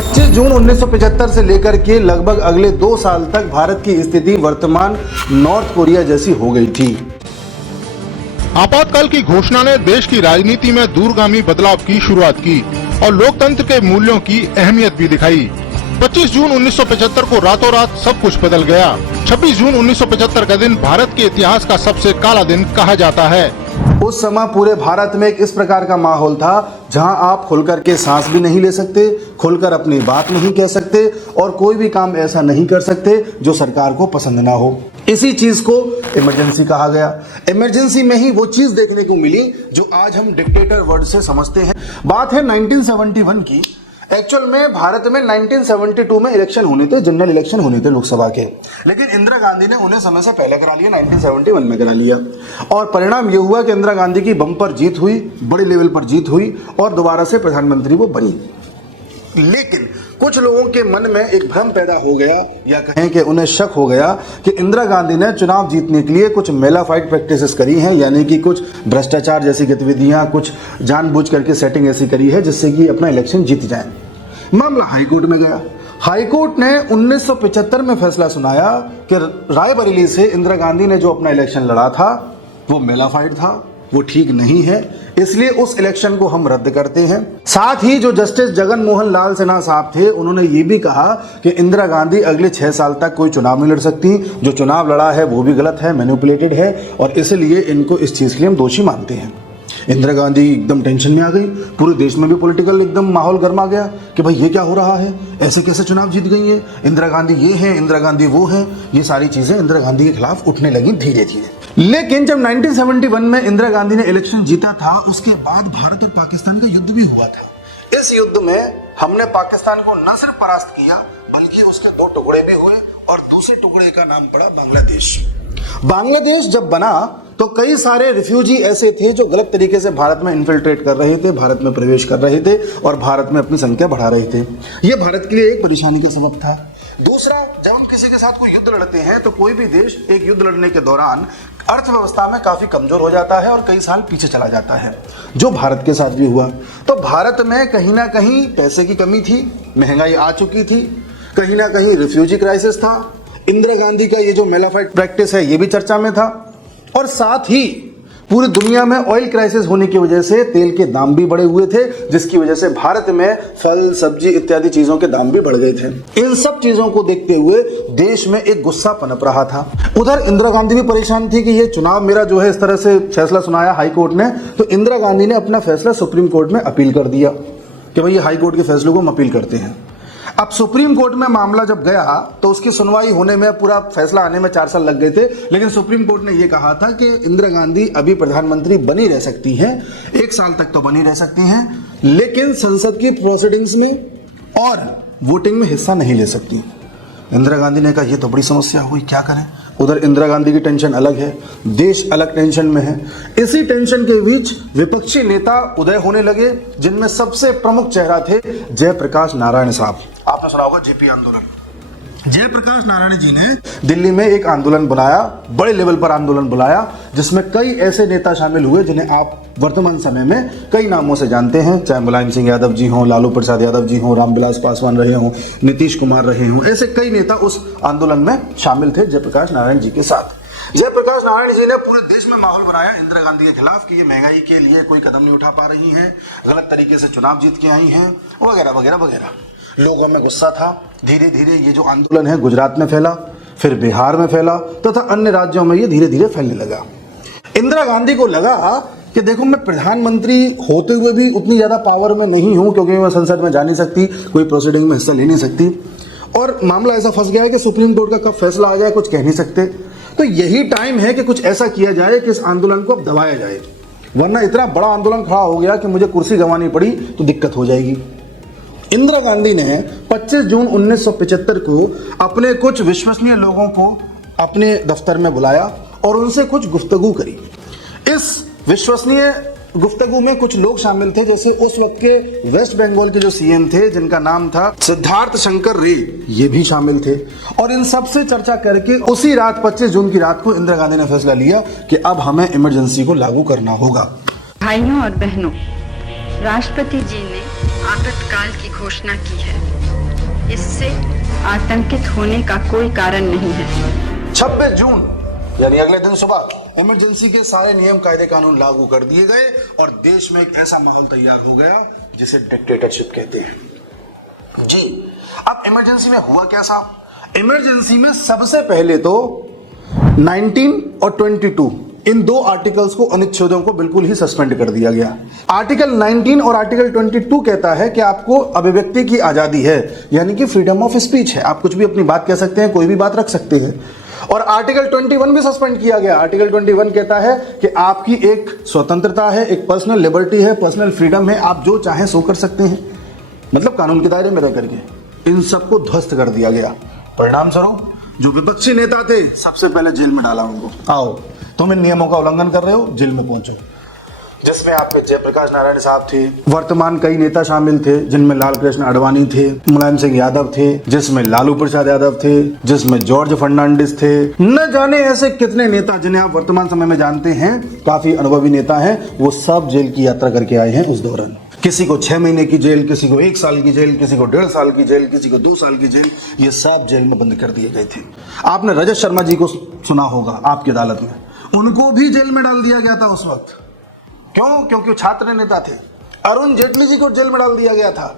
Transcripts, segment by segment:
25 जून 1975 से लेकर के लगभग अगले 2 साल तक भारत की स्थिति वर्तमान नॉर्थ कोरिया जैसी हो गई थी। आपातकाल की घोषणा ने देश की राजनीति में दूरगामी बदलाव की शुरुआत की और लोकतंत्र के मूल्यों की अहमियत भी दिखाई। 25 जून 1975 को रातों रात सब कुछ बदल गया। 26 जून 1975 का दिन भारत के इतिहास का सबसे काला दिन कहा जाता है। उस समय पूरे भारत में एक इस प्रकार का माहौल था जहां आप खुलकर के सांस भी नहीं ले सकते, खुलकर अपनी बात नहीं कह सकते और कोई भी काम ऐसा नहीं कर सकते जो सरकार को पसंद ना हो। इसी चीज को इमरजेंसी कहा गया। इमरजेंसी में ही वो चीज देखने को मिली जो आज हम डिक्टेटर वर्ड से समझते हैं। बात है 1971 की। एक्चुअल में भारत में 1972 में इलेक्शन होने थे, जनरल इलेक्शन होने थे लोकसभा के, लेकिन इंदिरा गांधी ने उन्हें समय से पहले करा लिया, 1971 में करा लिया। और परिणाम यह हुआ कि इंदिरा गांधी की बम्पर जीत हुई, बड़े लेवल पर जीत हुई और दोबारा से प्रधानमंत्री वो बनी। लेकिन कुछ लोगों के मन में एक भ्रम पैदा हो गया, या कहें कि उन्हें शक हो गया कि इंदिरा गांधी ने चुनाव जीतने के लिए कुछ मेलाफाइड प्रैक्टिसेस करी हैं, यानी कि कुछ भ्रष्टाचार जैसी गतिविधियां, कुछ जानबूझ करके सेटिंग ऐसी करी है जिससे कि अपना इलेक्शन जीत जाए। मामला हाईकोर्ट में गया। हाईकोर्ट ने 1975 में फैसला सुनाया कि रायबरेली से इंदिरा गांधी ने जो अपना इलेक्शन लड़ा था वो मेलाफाइड था, वो ठीक नहीं है, इसलिए उस इलेक्शन को हम रद्द करते हैं। साथ ही जो जस्टिस जगन मोहन लाल सिन्हा साहब थे उन्होंने ये भी कहा कि इंदिरा गांधी अगले 6 साल तक कोई चुनाव नहीं लड़ सकती, जो चुनाव लड़ा है वो भी गलत है, मैनिपुलेटेड है और इसलिए इनको इस चीज के लिए हम दोषी मानते हैं। इंदिरा गांधी एकदम टेंशन में आ गई। पूरे देश में भी पॉलिटिकल एकदम माहौल गर्मा गया कि भाई ये क्या हो रहा है, ऐसे कैसे चुनाव जीत गई है, इंदिरा गांधी ये है, इंदिरा गांधी वो है, ये सारी चीजें इंदिरा गांधी के खिलाफ उठने लगी धीरे धीरे। लेकिन जब 1971 में इंदिरा गांधी ने इलेक्शन जीता था, उसके बाद भारत और पाकिस्तान का युद्ध भी हुआ था। इस युद्ध में हमने पाकिस्तान को न सिर्फ परास्त किया बल्कि उसके 2 टुकड़े भी हुए और दूसरे टुकड़े का नाम पड़ा बांग्लादेश। बांग्लादेश जब बना तो कई सारे रिफ्यूजी ऐसे थे जो गलत तरीके से भारत में इन्फिल्ट्रेट कर रहे थे, भारत में प्रवेश कर रहे थे और भारत में अपनी संख्या बढ़ा रहे थे। यह भारत के लिए एक परेशानी का सबब था। दूसरा, जब हम किसी के साथ कोई युद्ध लड़ते हैं तो कोई भी देश एक युद्ध लड़ने के दौरान अर्थव्यवस्था में काफी कमजोर हो जाता है और कई साल पीछे चला जाता है, जो भारत के साथ भी हुआ। तो भारत में कहीं ना कहीं पैसे की कमी थी, महंगाई आ चुकी थी, कहीं ना कहीं रिफ्यूजी क्राइसिस था, इंदिरा गांधी का ये जो मेलाफाइड प्रैक्टिस है ये भी चर्चा में था और साथ ही पूरी दुनिया में ऑयल क्राइसिस होने की वजह से तेल के दाम भी बढ़े हुए थे, जिसकी वजह से भारत में फल सब्जी इत्यादि चीजों के दाम भी बढ़ गए थे। इन सब चीजों को देखते हुए देश में एक गुस्सा पनप रहा था। उधर इंदिरा गांधी भी परेशान थी कि ये चुनाव मेरा जो है इस तरह से फैसला सुनाया हाई कोर्ट ने, तो इंदिरा गांधी ने अपना फैसला सुप्रीम कोर्ट में अपील कर दिया कि भाई ये हाई कोर्ट के फैसलों को हम अपील करते हैं। अब सुप्रीम कोर्ट में मामला जब गया तो उसकी सुनवाई होने में, पूरा फैसला आने में 4 साल लग गए थे, लेकिन सुप्रीम कोर्ट ने यह कहा था कि इंदिरा गांधी अभी प्रधानमंत्री बनी रह सकती हैं, 1 साल तक तो बनी रह सकती हैं, लेकिन संसद की प्रोसीडिंग्स में और वोटिंग में हिस्सा नहीं ले सकती। इंदिरा गांधी ने कहा यह तो बड़ी समस्या हुई, क्या करें। उधर इंदिरा गांधी की टेंशन अलग है, देश अलग टेंशन में है। इसी टेंशन के बीच विपक्षी नेता उदय होने लगे, जिनमें सबसे प्रमुख चेहरा थे जयप्रकाश नारायण साहब। आपने सुना होगा जेपी आंदोलन। जयप्रकाश नारायण जी ने दिल्ली में एक आंदोलन बनाया, बड़े लेवल पर आंदोलन बुलाया, जिसमें कई ऐसे नेता शामिल हुए जिन्हें आप वर्तमान समय में कई नामों से जानते हैं, चाहे मुलायम सिंह यादव जी हों, लालू प्रसाद यादव जी हों, रामविलास पासवान रहे हों, नीतीश कुमार रहे हों। ऐसे कई नेता उस आंदोलन में शामिल थे जयप्रकाश नारायण जी के साथ। जयप्रकाश नारायण जी ने पूरे देश में माहौल बनाया इंदिरा गांधी के खिलाफ कि ये महंगाई के लिए कोई कदम नहीं उठा पा रही हैं, गलत तरीके से चुनाव जीत के आई हैं, वगैरह वगैरह वगैरह। लोगों में गुस्सा था। धीरे धीरे ये जो आंदोलन है गुजरात में फैला, फिर बिहार में फैला तथा अन्य राज्यों में ये धीरे धीरे फैलने लगा। इंदिरा गांधी को लगा कि देखो मैं प्रधानमंत्री होते हुए भी उतनी ज्यादा पावर में नहीं हूं, क्योंकि मैं संसद में जा नहीं सकती, कोई प्रोसीडिंग में हिस्सा ले नहीं सकती और मामला ऐसा फंस गया है कि सुप्रीम कोर्ट का कब फैसला आ जाए कुछ कह नहीं सकते। तो यही टाइम है कि कुछ ऐसा किया जाए कि इस आंदोलन को अब दबाया जाए, वरना इतना बड़ा आंदोलन खड़ा हो गया कि मुझे कुर्सी गंवानी पड़ी तो दिक्कत हो जाएगी। इंदिरा गांधी ने 25 जून 1975 को अपने कुछ विश्वसनीय लोगों को अपने दफ्तर में बुलाया और उनसे कुछ गुफ्तगू करी। इस विश्वसनीय गुफ्तगू में कुछ लोग शामिल थे, जैसे उस वक्त के वेस्ट बंगाल के जो सीएम थे जिनका नाम था सिद्धार्थ शंकर रे, ये भी शामिल थे। और इन सब से चर्चा करके उसी रात 25 जून की रात को इंदिरा गांधी ने फैसला लिया कि अब हमें इमरजेंसी को लागू करना होगा। भाइयों और बहनों, राष्ट्रपति जी ने आपातकाल की घोषणा की है। इससे आतंकित होने का कोई कारण नहीं है। 26 जून यानी अगले दिन सुबह इमरजेंसी के सारे नियम कायदे कानून लागू कर दिए गए और देश में एक ऐसा माहौल तैयार हो गया जिसे डिक्टेटरशिप कहते हैं। जी, अब इमरजेंसी में हुआ क्या साहब? इमरजेंसी में सबसे पहले तो 19 और 22 इन दो आर्टिकल्स को, अनुच्छेदों को बिल्कुल ही सस्पेंड कर दिया गया। आर्टिकल 19 और आर्टिकल 22 कहता है कि आपको अभिव्यक्ति की आजादी है, यानी कि फ्रीडम ऑफ स्पीच है, आप कुछ भी अपनी बात कह सकते हैं, कोई भी बात रख सकते हैं। और आर्टिकल 21 भी सस्पेंड किया गया। आर्टिकल 21 कहता है कि आपकी एक स्वतंत्रता है, एक पर्सनल लिबर्टी है, पर्सनल फ्रीडम है, आप जो चाहें सो कर सकते हैं, मतलब कानून के दायरे में रह करके। इन सबको ध्वस्त कर दिया गया। परिणाम स्वरूप जो विपक्षी नेता थे सबसे पहले जेल में डाला उनको। आओ, तुम इन नियमों का उल्लंघन कर रहे हो, जेल में पहुंचो। जिसमें आपके जयप्रकाश नारायण साहब थे, वर्तमान कई नेता शामिल थे, जिनमें लाल कृष्ण आडवाणी थे, मुलायम सिंह यादव थे, जिसमें लालू प्रसाद यादव थे, जिसमें जॉर्ज फर्नांडिस थे, न जाने ऐसे कितने नेता जिन्हें आप वर्तमान समय में जानते हैं, काफी अनुभवी नेता हैं, वो सब जेल की यात्रा करके आए हैं उस दौरान। किसी को 6 महीने की जेल, किसी को 1 साल की जेल, किसी को 1.5 साल की जेल, किसी को 2 साल की जेल, ये सब जेल में बंद कर दिए गए थे। आपने रजत शर्मा जी को सुना होगा आपकी अदालत में, उनको भी जेल में डाल दिया गया था उस वक्त। क्यों? क्योंकि वो छात्र नेता थे। अरुण जेटली जी को जेल में डाल दिया गया था।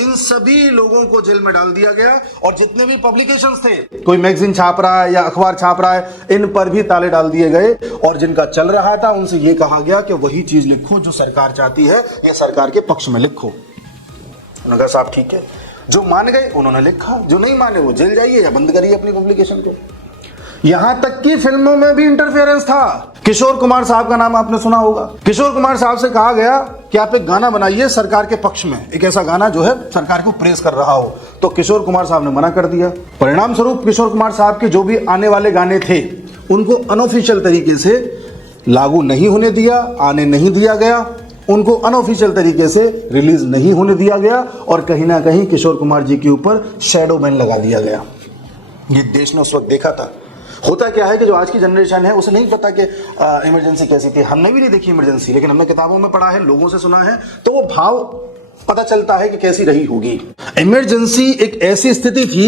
इन सभी लोगों को जेल में डाल दिया गया और जितने भी पब्लिकेशंस थे, कोई मैगजीन छाप रहा है या अखबार छाप रहा है, इन पर भी ताले डाल दिए गए और जिनका चल रहा था उनसे यह कहा गया कि वही चीज लिखो जो सरकार चाहती है, या सरकार के पक्ष में लिखो। उन्होंने कहा साहब ठीक है, जो मान गए उन्होंने लिखा, जो नहीं माने वो जेल जाइए या बंद करिए अपनी पब्लिकेशन को। यहां तक कि फिल्मों में भी इंटरफेरेंस था। किशोर कुमार साहब का नाम आपने सुना होगा। किशोर कुमार साहब से कहा गया कि आप एक गाना बनाइए सरकार के पक्ष में, एक ऐसा गाना जो है सरकार को प्रेस कर रहा हो, तो किशोर कुमार साहब ने मना कर दिया। परिणाम स्वरूप किशोर कुमार साहब के जो भी आने वाले गाने थे उनको अनऑफिशियल तरीके से लागू नहीं होने दिया, आने नहीं दिया गया, उनको अनऑफिशियल तरीके से रिलीज नहीं होने दिया गया और कहीं ना कहीं किशोर कुमार जी के ऊपर शैडो बैन लगा दिया गया। ये देश ने उस वक्त देखा था। होता क्या है कि जो आज की जनरेशन है उसे नहीं पता कि इमरजेंसी कैसी थी। हमने भी नहीं देखी इमरजेंसी, लेकिन हमने किताबों में पढ़ा है, लोगों से सुना है, तो वो भाव पता चलता है कि कैसी रही होगी। इमरजेंसी एक ऐसी स्थिति थी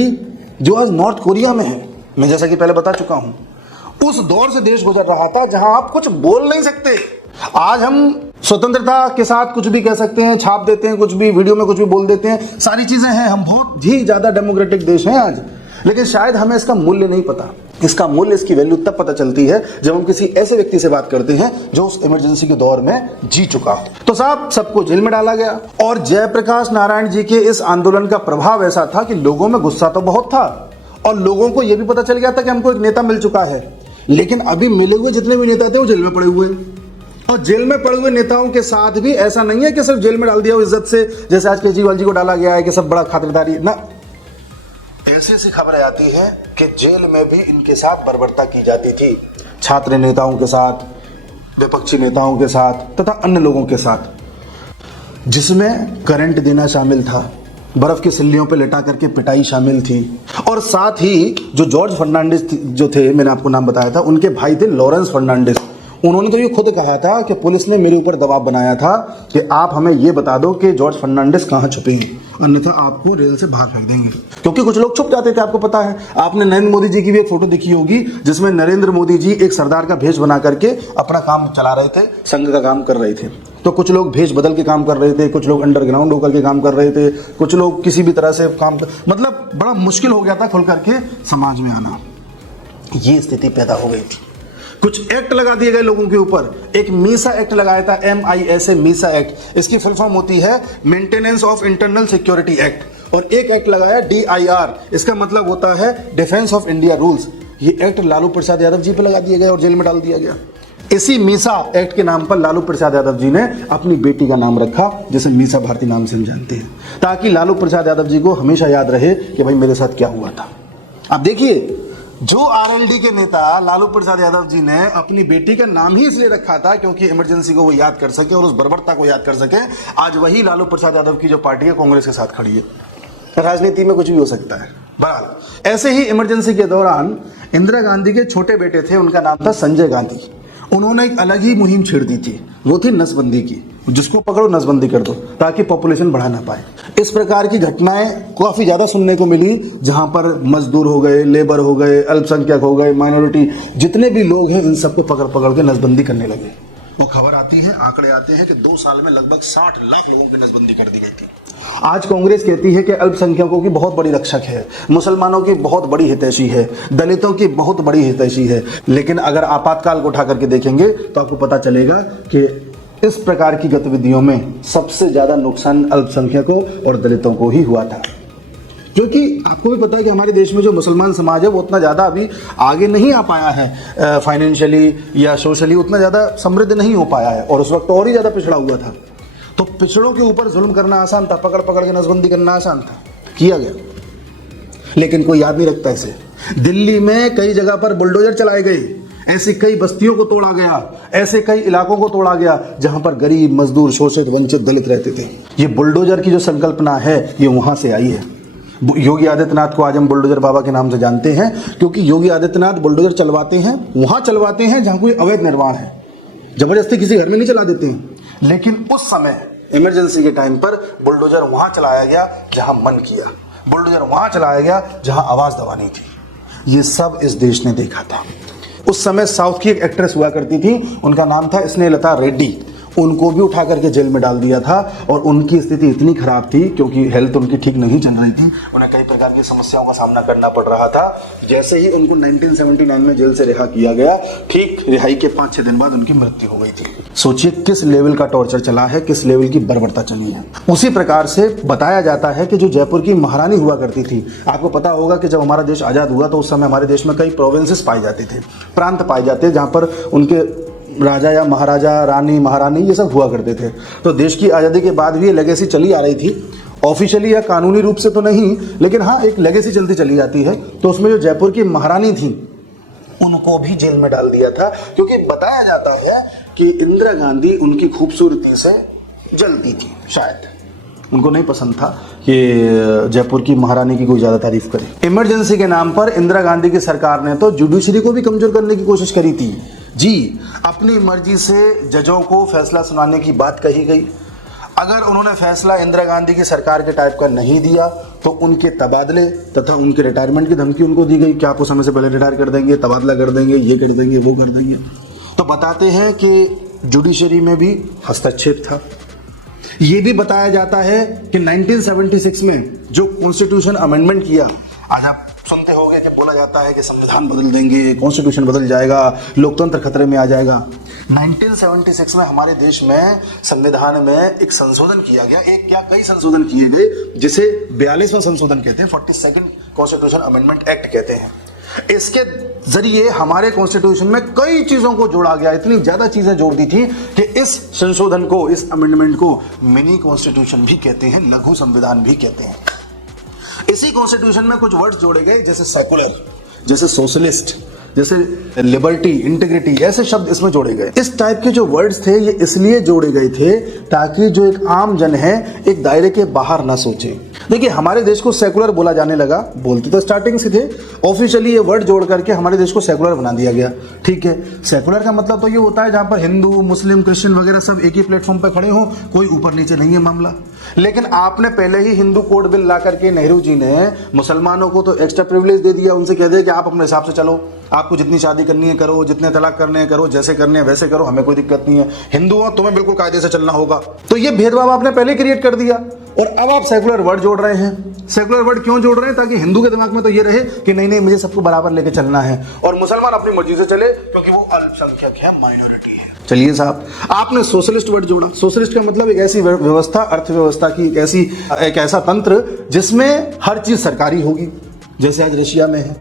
जो आज नॉर्थ कोरिया में है। मैं जैसा कि पहले बता चुका हूं, उस दौर से देश गुजर रहा था जहां आप कुछ बोल नहीं सकते। आज हम स्वतंत्रता के साथ कुछ भी कह सकते हैं, छाप देते हैं, कुछ भी वीडियो में कुछ भी बोल देते हैं, सारी चीजें हैं, हम बहुत ही ज्यादा डेमोक्रेटिक देश हैं आज। लेकिन शायद हमें इसका मूल्य नहीं पता। इसका मूल्य, इसकी वैल्यू तब पता चलती है जब हम किसी ऐसे व्यक्ति से बात करते हैं जो उस इमरजेंसी के दौर में जी चुका हो। तो साहब सबको जेल में डाला गया और जयप्रकाश नारायण जी के इस आंदोलन का प्रभाव ऐसा था कि लोगों में गुस्सा तो बहुत था और लोगों को यह भी पता चल गया था कि हमको एक नेता मिल चुका है, लेकिन अभी मिले हुए जितने भी नेता थे वो जेल में पड़े हुए हैं। और जेल में पड़े हुए नेताओं के साथ भी ऐसा नहीं है कि सिर्फ जेल में डाल दिया हो इज्जत से, जैसे आज केजरीवाल जी को डाला गया है कि सब बड़ा खातिरदारी ना। ऐसी ऐसी खबरें आती है कि जेल में भी इनके साथ बर्बरता की जाती थी, छात्र नेताओं के साथ, विपक्षी नेताओं के साथ तथा अन्य लोगों के साथ, जिसमें करंट देना शामिल था, बर्फ की सिल्लियों पर लिटा करके पिटाई शामिल थी। और साथ ही जो जॉर्ज फर्नांडिस जो थे, मैंने आपको नाम बताया था, उनके भाई थे लॉरेंस फर्नांडिस। उन्होंने तो ये खुद कहा था कि पुलिस ने मेरे ऊपर दबाव बनाया था कि आप हमें ये बता दो कि जॉर्ज फर्नांडिस कहाँ छुपे हैं, अन्यथा आपको रेल से बाहर फेंक देंगे। क्योंकि कुछ लोग छुप जाते थे, आपको पता है। आपने नरेंद्र मोदी जी की भी एक फोटो देखी होगी जिसमें नरेंद्र मोदी जी एक सरदार का भेष बना करके अपना काम चला रहे थे, संघ का काम कर रहे थे। तो कुछ लोग भेष बदल के काम कर रहे थे, कुछ लोग अंडरग्राउंड होकर के काम कर रहे थे, कुछ लोग किसी भी तरह से काम मतलब बड़ा मुश्किल हो गया था खुल करके समाज में आना। ये स्थिति पैदा हो गई थी। कुछ एक्ट लगा दिए गए लोगों के ऊपर। एक मीसा एक्ट लगाया था, MISA, मीसा एक्ट। इसकी फुल फॉर्म होती है maintenance of internal security act. और एक एक्ट लगाया DIR, इसका मतलब होता है डिफेंस ऑफ इंडिया रूल्स। ये एक्ट लालू प्रसाद यादव जी पे लगा दिए गए और जेल में डाल दिया गया। इसी मीसा एक्ट के नाम पर लालू प्रसाद यादव जी ने अपनी बेटी का नाम रखा, जिसे मीसा भारती नाम से हम जानते हैं, ताकि लालू प्रसाद यादव जी को हमेशा याद रहे कि भाई मेरे साथ क्या हुआ था। अब देखिए, जो RLD के नेता लालू प्रसाद यादव जी ने अपनी बेटी का नाम ही इसलिए रखा था क्योंकि इमरजेंसी को वो याद कर सके और उस बर्बरता को याद कर सके, आज वही लालू प्रसाद यादव की जो पार्टी है कांग्रेस के साथ खड़ी है। राजनीति में कुछ भी हो सकता है। बहरहाल ऐसे ही इमरजेंसी के दौरान इंदिरा गांधी के छोटे बेटे थे, उनका नाम था संजय गांधी। उन्होंने एक अलग ही मुहिम छेड़ दी थी, वो थी नसबंदी की। जिसको पकड़ो नसबंदी कर दो ताकि पॉपुलेशन बढ़ा ना पाए। इस प्रकार की घटनाएं काफ़ी ज़्यादा सुनने को मिली, जहां पर मजदूर हो गए, लेबर हो गए, अल्पसंख्यक हो गए, माइनॉरिटी, जितने भी लोग हैं इन सबको पकड़ पकड़ के नसबंदी करने लगे। वो खबर आती है, आंकड़े आते हैं कि 2 साल में लगभग 60 लाख लोगों की नसबंदी कर दी गई थी। आज कांग्रेस कहती है कि अल्पसंख्यकों की बहुत बड़ी रक्षक है, मुसलमानों की बहुत बड़ी हितैषी है, दलितों की बहुत बड़ी हितैषी है। लेकिन अगर आपातकाल को उठा करके देखेंगे तो आपको पता चलेगा कि इस प्रकार की गतिविधियों में सबसे ज्यादा नुकसान अल्पसंख्यकों और दलितों को ही हुआ था। क्योंकि आपको भी पता है कि हमारे देश में जो मुसलमान समाज है वो उतना ज़्यादा अभी आगे नहीं आ पाया है, फाइनेंशियली या सोशली उतना ज़्यादा समृद्ध नहीं हो पाया है, और उस वक्त और ही ज़्यादा पिछड़ा हुआ था। तो पिछड़ों के ऊपर जुल्म करना आसान था, पकड़ पकड़ के नसबंदी करना आसान था, किया गया, लेकिन कोई याद नहीं रखता इसे। दिल्ली में कई जगह पर बुलडोजर चलाए गए, ऐसी कई बस्तियों को तोड़ा गया, ऐसे कई इलाकों को तोड़ा गया जहां पर गरीब, मजदूर, शोषित, वंचित, दलित रहते थे। ये बुलडोजर की जो संकल्पना है ये वहां से आई है। योगी आदित्यनाथ को आज हम बुलडोजर बाबा के नाम से जानते हैं, क्योंकि योगी आदित्यनाथ बुलडोजर चलवाते हैं, वहां चलवाते हैं जहां कोई अवैध निर्माण है। जबरदस्ती किसी घर में नहीं चला देते हैं, लेकिन उस समय इमरजेंसी के टाइम पर बुलडोजर वहां चलाया गया जहां मन किया, बुलडोजर वहां चलाया गया जहां आवाज दबानी थी। ये सब इस देश ने देखा था। उस समय साउथ की एक एक्ट्रेस हुआ करती थी, उनका नाम था स्नेहलता रेड्डी, उनको भी उठा करके जेल में डाल दिया था। और उनकी स्थिति इतनी खराब थी क्योंकि हेल्थ उनकी ठीक नहीं चल रही थी, उन्हें कई प्रकार की समस्याओं का सामना करना पड़ रहा था। जैसे ही उनको 1979 में जेल से रिहा किया गया, ठीक रिहाई के 5-6 दिन बाद उनकी मृत्यु हो गई थी। सोचिए किस लेवल का टॉर्चर चला है, किस लेवल की बर्बरता चली है। उसी प्रकार से बताया जाता है कि जो जयपुर की महारानी हुआ करती थी, आपको पता होगा कि जब हमारा देश आज़ाद हुआ तो उस समय हमारे देश में कई प्रोविंसेस पाए जाते थे, प्रांत पाए जाते, जहाँ पर उनके राजा या महाराजा, रानी, महारानी ये सब हुआ करते थे। तो देश की आज़ादी के बाद भी ये लेगेसी चली आ रही थी, ऑफिशियली या कानूनी रूप से तो नहीं, लेकिन हाँ एक लेगेसी चलती चली जाती है। तो उसमें जो जयपुर की महारानी थी उनको भी जेल में डाल दिया था, क्योंकि बताया जाता है कि इंदिरा गांधी उनकी खूबसूरती से जलती थी, शायद उनको नहीं पसंद था कि जयपुर की महारानी की कोई ज़्यादा तारीफ करे। इमरजेंसी के नाम पर इंदिरा गांधी की सरकार ने तो जुडिशरी को भी कमजोर करने की कोशिश करी थी। जी, अपनी मर्जी से जजों को फैसला सुनाने की बात कही गई। अगर उन्होंने फैसला इंदिरा गांधी की सरकार के टाइप का नहीं दिया तो उनके तबादले तथा उनके रिटायरमेंट की धमकी उनको दी गई कि आपको समय से पहले रिटायर कर देंगे, तबादला कर देंगे, ये कर देंगे, वो कर देंगे। तो बताते हैं कि जुडिशरी में भी हस्तक्षेप था। ये भी बताया जाता है कि 1976 में जो कॉन्स्टिट्यूशन अमेंडमेंट किया, आज आप सुनते होंगे कि बोला जाता है कि संविधान बदल देंगे, कॉन्स्टिट्यूशन बदल जाएगा, लोकतंत्र खतरे में आ जाएगा। 1976 में हमारे देश में संविधान में एक संशोधन किया गया, एक क्या कई संशोधन किए गए, जिसे 42वां संशोधन कहते हैं, 42nd कॉन्स्टिट्यूशन अमेंडमेंट एक्ट कहते हैं। इसके जरिए हमारे कॉन्स्टिट्यूशन में कई चीजों को जोड़ा गया, इतनी ज्यादा चीजें जोड़ दी थी कि इस संशोधन को, इस अमेंडमेंट को मिनी कॉन्स्टिट्यूशन भी कहते हैं, लघु संविधान भी कहते हैं। इसी कॉन्स्टिट्यूशन में कुछ वर्ड्स जोड़े गए, जैसे सेकुलर, जैसे सोशलिस्ट, जैसे लिबर्टी, इंटीग्रिटी, ऐसे शब्द इसमें जोड़े गए। इस टाइप के जो वर्ड्स थे ये इसलिए जोड़े गए थे ताकि जो एक आम जन है एक दायरे के बाहर ना सोचे। देखिए, हमारे देश को सेकुलर बोला जाने लगा, बोलते तो स्टार्टिंग से थे, ऑफिशियली ये वर्ड जोड़ करके हमारे देश को सेकुलर बना दिया गया। ठीक है, सेकुलर का मतलब तो ये होता है जहां पर हिंदू, मुस्लिम, क्रिश्चियन वगैरह सब एक ही प्लेटफॉर्म पर खड़े हों, कोई ऊपर नीचे नहीं है मामला। लेकिन आपने पहले ही हिंदू कोड बिल ला करके नेहरू जी ने मुसलमानों को तो एक्स्ट्रा प्रिविलेज दे दिया, उनसे कह दिया कि आप अपने हिसाब से चलो, आपको जितनी शादी करनी है करो, जितने तलाक करने हैं करो, जैसे करने हैं वैसे करो, हमें कोई दिक्कत नहीं है, हिंदू हो तुम्हें बिल्कुल कायदे से चलना होगा। तो ये भेदभाव आपने पहले क्रिएट कर दिया और अब आप सेकुलर वर्ड जोड़ रहे हैं। सेकुलर वर्ड क्यों जोड़ रहे हैं? ताकि हिंदू के दिमाग में तो ये रहे कि नहीं नहीं मुझे सबको बराबर लेके चलना है, और मुसलमान अपनी मर्जी से चले क्योंकि वो अल्पसंख्यक है, माइनॉरिटी है। चलिए साहब, आपने सोशलिस्ट वर्ड जोड़ा। सोशलिस्ट का मतलब एक ऐसी व्यवस्था, अर्थव्यवस्था की एक ऐसा तंत्र जिसमें हर चीज सरकारी होगी, जैसे आज रशिया में है।